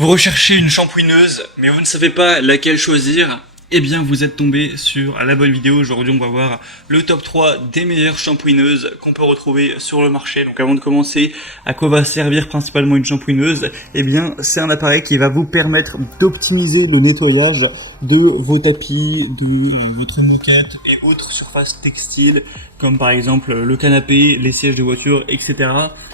Vous recherchez une shampooineuse, mais vous ne savez pas laquelle choisir? Eh bien, vous êtes tombé sur la bonne vidéo. Aujourd'hui, on va voir le top 3 des meilleures shampooineuses qu'on peut retrouver sur le marché. Donc, avant de commencer, à quoi va servir principalement une shampooineuse? Eh bien, c'est un appareil qui va vous permettre d'optimiser le nettoyage de vos tapis, de votre moquette et autres surfaces textiles, comme par exemple le canapé, les sièges de voiture, etc.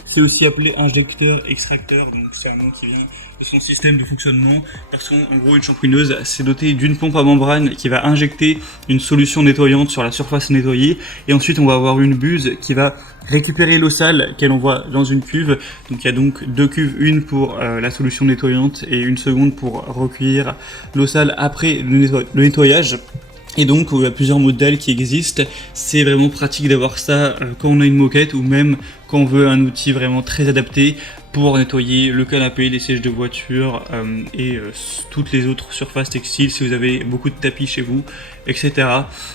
C'est aussi appelé injecteur-extracteur, donc c'est un nom qui vient de son système de fonctionnement. Parce qu'en gros, une shampooineuse, c'est doté d'une pompe à membrane qui va injecter une solution nettoyante sur la surface nettoyée. Et ensuite, on va avoir une buse qui va récupérer l'eau sale qu'elle envoie dans une cuve. Donc il y a donc deux cuves, une pour la solution nettoyante et une seconde pour recueillir l'eau sale après le nettoyage. Et donc, il y a plusieurs modèles qui existent. C'est vraiment pratique d'avoir ça quand on a une moquette ou même quand on veut un outil vraiment très adapté pour nettoyer le canapé, les sièges de voiture et toutes les autres surfaces textiles si vous avez beaucoup de tapis chez vous, etc.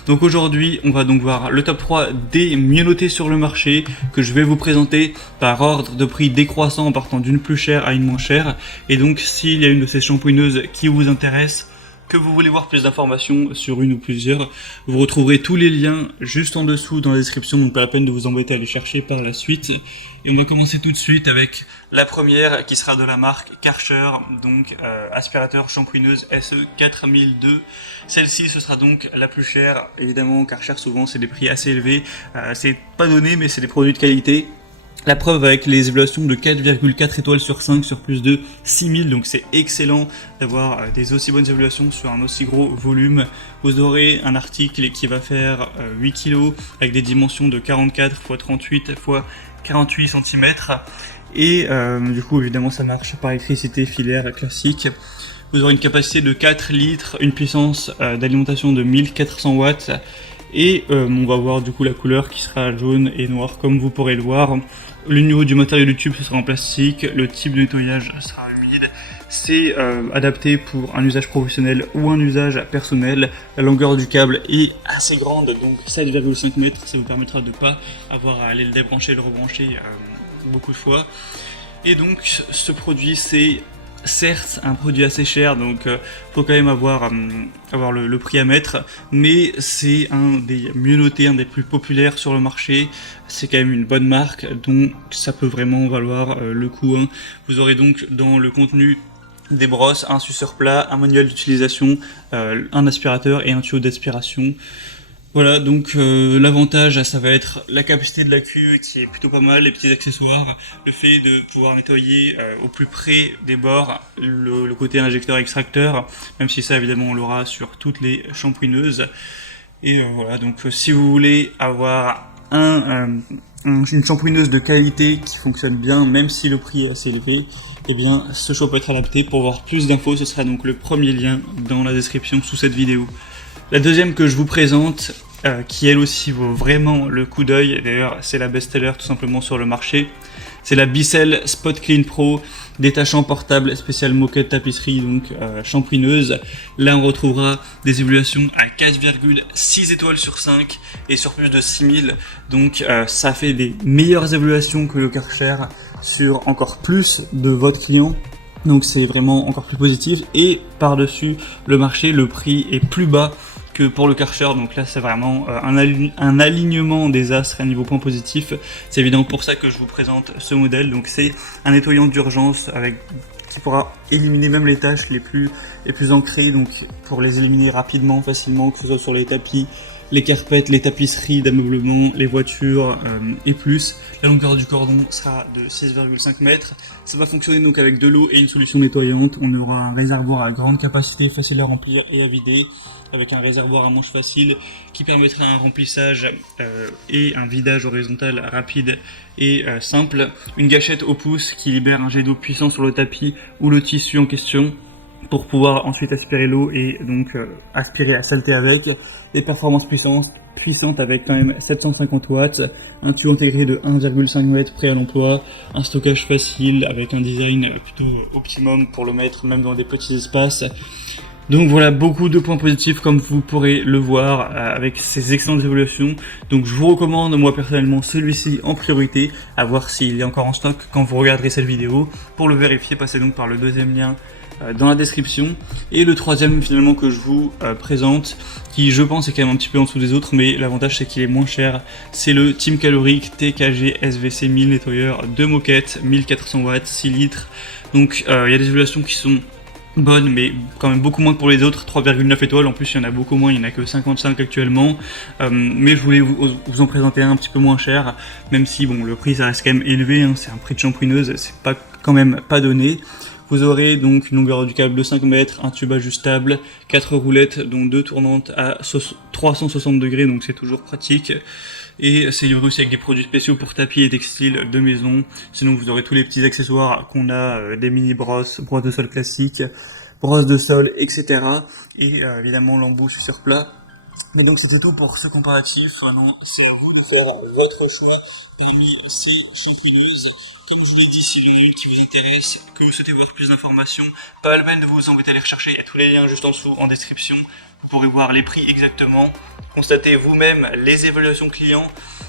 Donc aujourd'hui, on va donc voir le top 3 des mieux notés sur le marché que je vais vous présenter par ordre de prix décroissant en partant d'une plus chère à une moins chère. Et donc, s'il y a une de ces shampooineuses qui vous intéresse, que vous voulez voir plus d'informations sur une ou plusieurs, vous retrouverez tous les liens juste en dessous dans la description, donc pas la peine de vous embêter à les chercher par la suite. Et on va commencer tout de suite avec la première qui sera de la marque Karcher, donc aspirateur shampooineuse SE 4002. Celle-ci, ce sera donc la plus chère. Évidemment, Karcher, souvent, c'est des prix assez élevés. C'est pas donné, mais c'est des produits de qualité. La preuve avec les évaluations de 4,4 étoiles sur 5 sur plus de 6000, donc c'est excellent d'avoir des aussi bonnes évaluations sur un aussi gros volume. Vous aurez un article qui va faire 8 kg avec des dimensions de 44 x 38 x 48 cm et du coup évidemment ça marche par électricité filaire classique. Vous aurez une capacité de 4 litres, une puissance d'alimentation de 1400 watts. Et on va voir du coup la couleur qui sera jaune et noire comme vous pourrez le voir. Le niveau du matériau du tube ce sera en plastique, le type de nettoyage sera humide. C'est adapté pour un usage professionnel ou un usage personnel. La longueur du câble est assez grande, donc 7,5 mètres. Ça vous permettra de ne pas avoir à aller le débrancher et le rebrancher beaucoup de fois. Et donc ce produit c'est certes un produit assez cher, donc faut quand même avoir le prix à mettre, mais c'est un des mieux notés, un des plus populaires sur le marché. C'est quand même une bonne marque, donc ça peut vraiment valoir le coup. Vous aurez donc dans le contenu des brosses, un suceur plat, un manuel d'utilisation, un aspirateur et un tuyau d'aspiration. Voilà, donc l'avantage, ça va être la capacité de la cuve qui est plutôt pas mal, les petits accessoires, le fait de pouvoir nettoyer au plus près des bords, le côté injecteur-extracteur, même si ça évidemment on l'aura sur toutes les shampooineuses. Et voilà, donc si vous voulez avoir une shampooineuse de qualité qui fonctionne bien, même si le prix est assez élevé, eh bien ce choix peut être adapté. Pour voir plus d'infos, ce sera donc le premier lien dans la description sous cette vidéo. La deuxième que je vous présente, qui elle aussi vaut vraiment le coup d'œil, d'ailleurs c'est la best-seller tout simplement sur le marché, c'est la Bissell Spot Clean Pro, détachant portable spécial moquette tapisserie, donc shampooineuse. Là on retrouvera des évaluations à 4,6 étoiles sur 5 et sur plus de 6000, donc ça fait des meilleures évaluations que le Karcher sur encore plus de votre client. Donc c'est vraiment encore plus positif, et par-dessus le marché, le prix est plus bas que pour le Karcher, donc là c'est vraiment un alignement des astres à niveau point positif. C'est évidemment pour ça que je vous présente ce modèle. Donc c'est un nettoyant d'urgence qui pourra éliminer même les taches les plus ancrées, donc pour les éliminer rapidement, facilement, que ce soit sur les tapis, les carpettes, les tapisseries d'ameublement, les voitures et plus. La longueur du cordon sera de 6,5 mètres. Ça va fonctionner donc avec de l'eau et une solution nettoyante. On aura un réservoir à grande capacité, facile à remplir et à vider, avec un réservoir à manche facile qui permettra un remplissage et un vidage horizontal rapide et simple. Une gâchette au pouce qui libère un jet d'eau puissant sur le tapis ou le tissu en question, pour pouvoir ensuite aspirer l'eau et donc aspirer la saleté avec. Des performances puissantes avec quand même 750 watts, un tuyau intégré de 1,5 m prêt à l'emploi, un stockage facile avec un design plutôt optimum pour le mettre même dans des petits espaces. Donc voilà, beaucoup de points positifs comme vous pourrez le voir avec ces excellentes évaluations. Donc je vous recommande moi personnellement celui-ci en priorité, à voir s'il est encore en stock quand vous regarderez cette vidéo. Pour le vérifier, passez donc par le deuxième lien dans la description. Et le troisième finalement que je vous présente, qui je pense est quand même un petit peu en dessous des autres, mais l'avantage c'est qu'il est moins cher, c'est le Team Caloric TKG SVC 1000 nettoyeur de moquette, 1400 watts, 6 litres. Donc il y a des évaluations qui sont bonne, mais quand même beaucoup moins que pour les autres, 3,9 étoiles, en plus il y en a beaucoup moins, il n'y en a que 55 actuellement, mais je voulais vous en présenter un petit peu moins cher, même si bon, le prix ça reste quand même élevé, hein, c'est un prix de shampooineuse, c'est pas quand même pas donné. Vous aurez donc une longueur du câble de 5 mètres, un tube ajustable, 4 roulettes dont 2 tournantes à 360 degrés, donc c'est toujours pratique. Et c'est livré aussi avec des produits spéciaux pour tapis et textiles de maison. Sinon vous aurez tous les petits accessoires qu'on a, des mini brosses, brosses de sol classiques, brosses de sol, etc. Et évidemment l'embout c'est sur plat. Mais donc c'était tout pour ce comparatif. Maintenant c'est à vous de faire votre choix parmi ces shampooineuses. Comme je vous l'ai dit, s'il y en a une qui vous intéresse, que vous souhaitez voir plus d'informations, pas la peine de vous embêter à les rechercher, il y a tous les liens juste en dessous en description. Vous pourrez voir les prix exactement, constater vous-même les évaluations clients,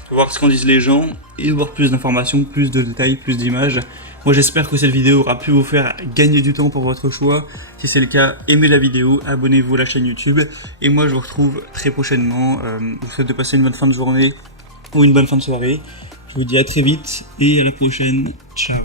voir ce qu'en disent les gens et voir plus d'informations, plus de détails, plus d'images. Moi j'espère que cette vidéo aura pu vous faire gagner du temps pour votre choix. Si c'est le cas, aimez la vidéo, abonnez-vous à la chaîne YouTube et moi je vous retrouve très prochainement. Je vous souhaite de passer une bonne fin de journée ou une bonne fin de soirée. Je vous dis à très vite et à la prochaine. Ciao.